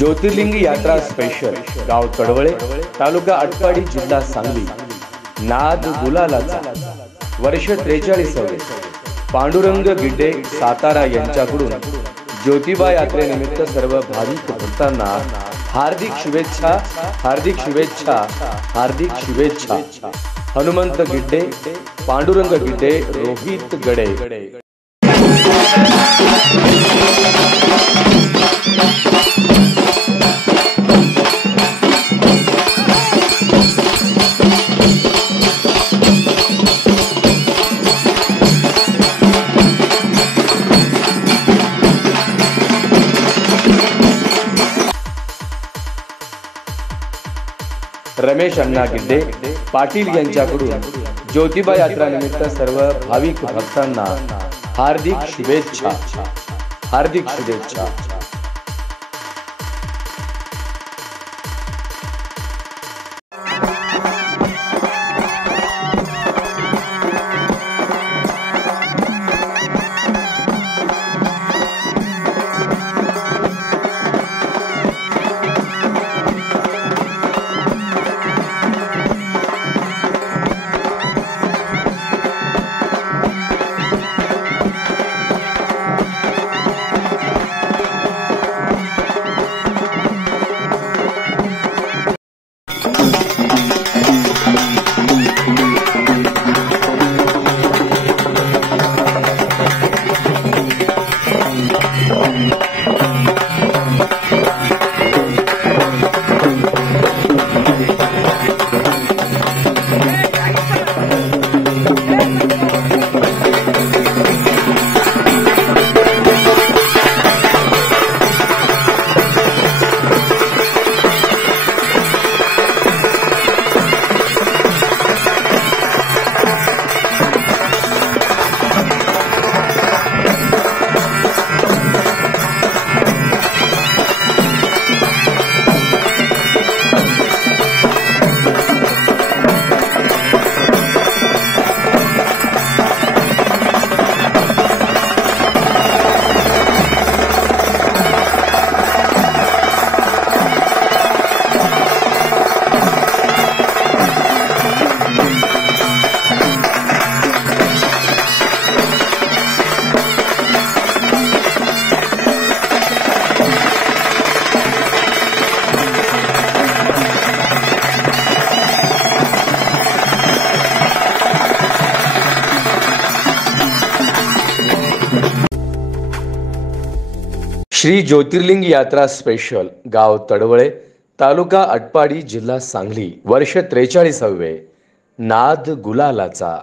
ज्योतिर्लिंग यात्रा स्पेशल गाव तडवळे तालुका आटपाडी जिल्हा सांगली। नाद गुलालाचा वर्ष 43वे पांडुरंग गिड्डे सातारा यांच्याकडून ज्योतिबा यात्रेनिमित्त सर्व भाविक भक्तांना हार्दिक शुभेच्छा, हार्दिक शुभेच्छा, हार्दिक शुभेच्छा। हनुमंत गिड्डे, पांडुरंग गिड्डे, रोहित गडे। रमेश अण्णा गिड्डे पाटील यांच्याकडून ज्योतिबा यात्रा निमित्त सर्व भाविक भक्तांना हार्दिक शुभेच्छा, हार्दिक शुभेच्छा। श्री ज्योतिर्लिंग यात्रा स्पेशल गाव तडवळे तालुका आटपाडी जिल्हा सांगली वर्ष 43वे नाद गुलालाचा।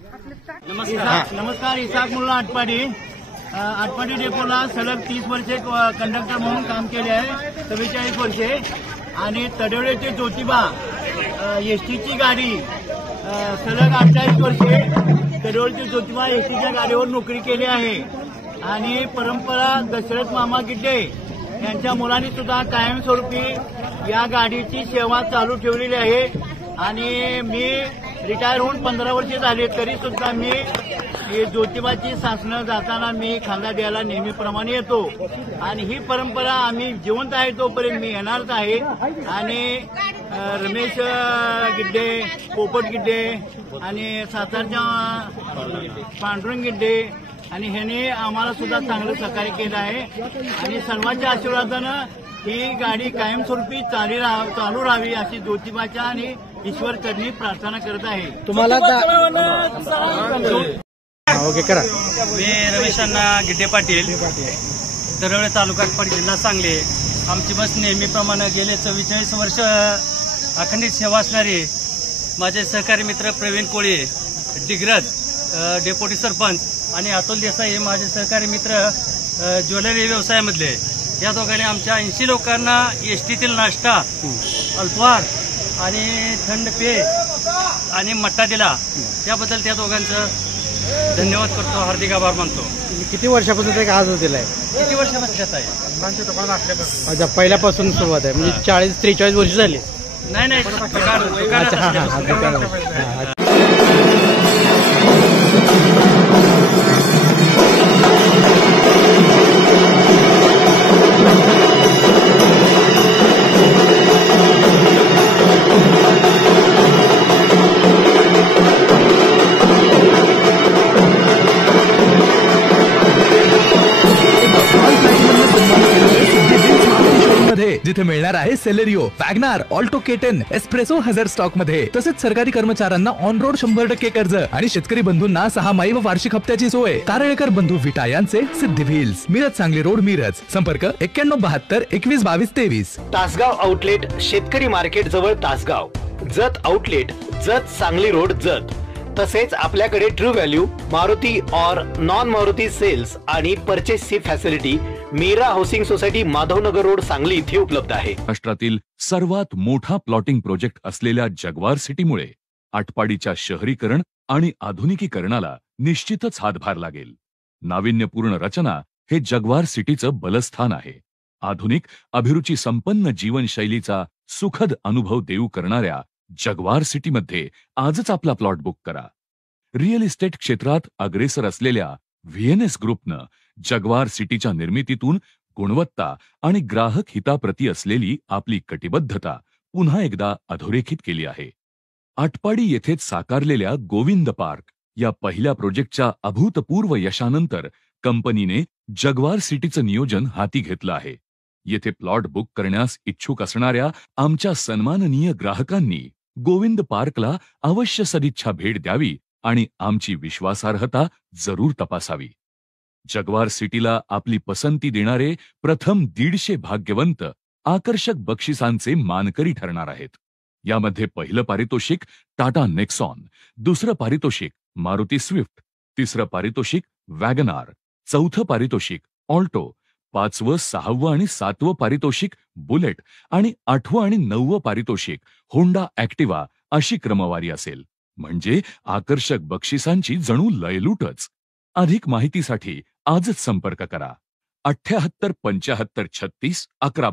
नमस्कार. इसाक मुल्ला आटपाडी. आटपाडी डेपोला सलग 30 वर्षे कंडक्टर म्हणून काम केले आहे, 44 वर्षे. आणि तडवळेचे ज्योतिबा एसटीची गाडी सलग 28 वर्षे तडवळेचे ज्योतिबा एसटीच्या गाडीवर नोकरी केली आहे. आणि परंपरा दशरथ मामा गिड्डे यांच्या मुलांनी सुद्धा कायमस्वरूपी या गाडीची सेवा चालू ठेवलेली आहे. आणि मी रिटायर होऊन 15 वर्षे झाले, तरी सुद्धा मी ज्योतिबाची शासनं जाताना मी खांदा द्यायला नेहमीप्रमाणे येतो. आणि ही परंपरा आम्ही जिवंत आहे तोपर्यंत मी येणारच आहे. आणि रमेश गिड्डे, पोपट गिड्डे आणि सातारच्या पांडुरंग गिड्डे आणि ह्याने आम्हाला सुद्धा चांगलं सहकार्य केलं आहे. आणि सर्वांच्या आशीर्वादानं ही गाडी कायमस्वरूपी चालू राहावी अशी ज्योतिबाच्या आणि ईश्वर चरणी प्रार्थना करत आहे. तुम्हाला ओके करा. मी रमेशांना गिड्डे पाटील, दरवळे तालुका आटपाडी, जिल्हा सांगली. आमची बस नेहमीप्रमाणे गेले 44 वर्ष अखंडित सेवा असणारे माझे सहकारी मित्र प्रवीण कोळी, डिग्रज डेप्युटी सरपंच, आणि अतुल देसाई हे माझे सहकारी मित्र ज्वेलरी व्यवसायामधले. या दोघांनी आमच्या 80 लोकांना एसटीतील नाश्ता, अल्पहार आणि थंड पेय आणि मट्टा दिला. त्याबद्दल त्या दोघांचं धन्यवाद करतो, हार्दिक आभार मानतो. किती वर्षापासून ते आज दिलाय? किती वर्षापासून आहे? अच्छा, पहिल्यापासून सुरुवात आहे, म्हणजे 40-43 वर्ष झाली. नाही जिथे मिळणार आहे Celerio, Wagon R, Alto K ten, S Presso हजर स्टॉक मध्ये. तसेच सरकारी कर्मचाऱ्यांना ऑन रोड 100% कर्ज आणि शेतकरी बंधूंना 6 व वार्षिक हप्त्याची सोय. कारळेकर बंधू विटा यांचे सिद्धी व्हील्स, मिरज सांगली रोड, मिरज. संपर्क 9172 21 22 23. तासगाव आउटलेट, शेतकरी मार्केट जवळ तासगाव. Jat outlet, Jat Sangli road, Jat. तसेच आपल्याकडे ट्रू व्हॅल्यू, मारुती और नॉन मारुती सेल्स आणि परचेसची facility Meera housing society, Madhavnagar road, Sangli इथे उपलब्ध आहे. महाराष्ट्रातील सर्वात मोठा प्लॉटिंग प्रोजेक्ट असलेल्या जगवार सिटीमुळे आटपाडीच्या शहरीकरण आणि आधुनिकीकरणाला निश्चितच हातभार लागेल. नाविन्यपूर्ण रचना हे जगवार सिटीचं बलस्थान आहे. आधुनिक, अभिरुची संपन्न जीवनशैलीचा सुखद अनुभव देऊ करणाऱ्या जगवार सिटीमध्ये आजच आपला प्लॉट बुक करा. रिअल इस्टेट क्षेत्रात अग्रेसर असलेल्या व्हीएनएस ग्रुपनं जगवार सिटीच्या निर्मितीतून गुणवत्ता आणि ग्राहक हिताप्रती असलेली आपली कटिबद्धता पुन्हा एकदा अधोरेखित केली आहे. आटपाडी येथेच साकारलेल्या गोविंद पार्क या पहिल्या प्रोजेक्टच्या अभूतपूर्व यशानंतर कंपनीने जगवार सिटीचं नियोजन हाती घेतलं आहे. येथे प्लॉट बुक करण्यास इच्छुक असणाऱ्या आमच्या सन्माननीय ग्राहकांनी गोविंद पार्कला अवश्य सदिच्छा भेट द्यावी आणि आमची विश्वासार्हता जरूर तपासावी. जगवार सिटीला आपली पसंती देणारे प्रथम 150 भाग्यवंत आकर्षक बक्षिसांचे मानकरी ठरणार आहेत. यामध्ये पहिलं पारितोषिक टाटा नेक्सॉन, दुसरं पारितोषिक मारुती स्विफ्ट, तिसरं पारितोषिक वॅगनार, चौथं पारितोषिक ऑल्टो, 5वं, 6वं आणि 7वं पारितोषिक बुलेट आणि 8वं आणि 9वं पारितोषिक होंडा ऍक्टिवा अशी क्रमवारी असेल. म्हणजे आकर्षक बक्षिसांची जणू लयलूटच. अधिक माहितीसाठी आजच संपर्क करा 78 75 36 11.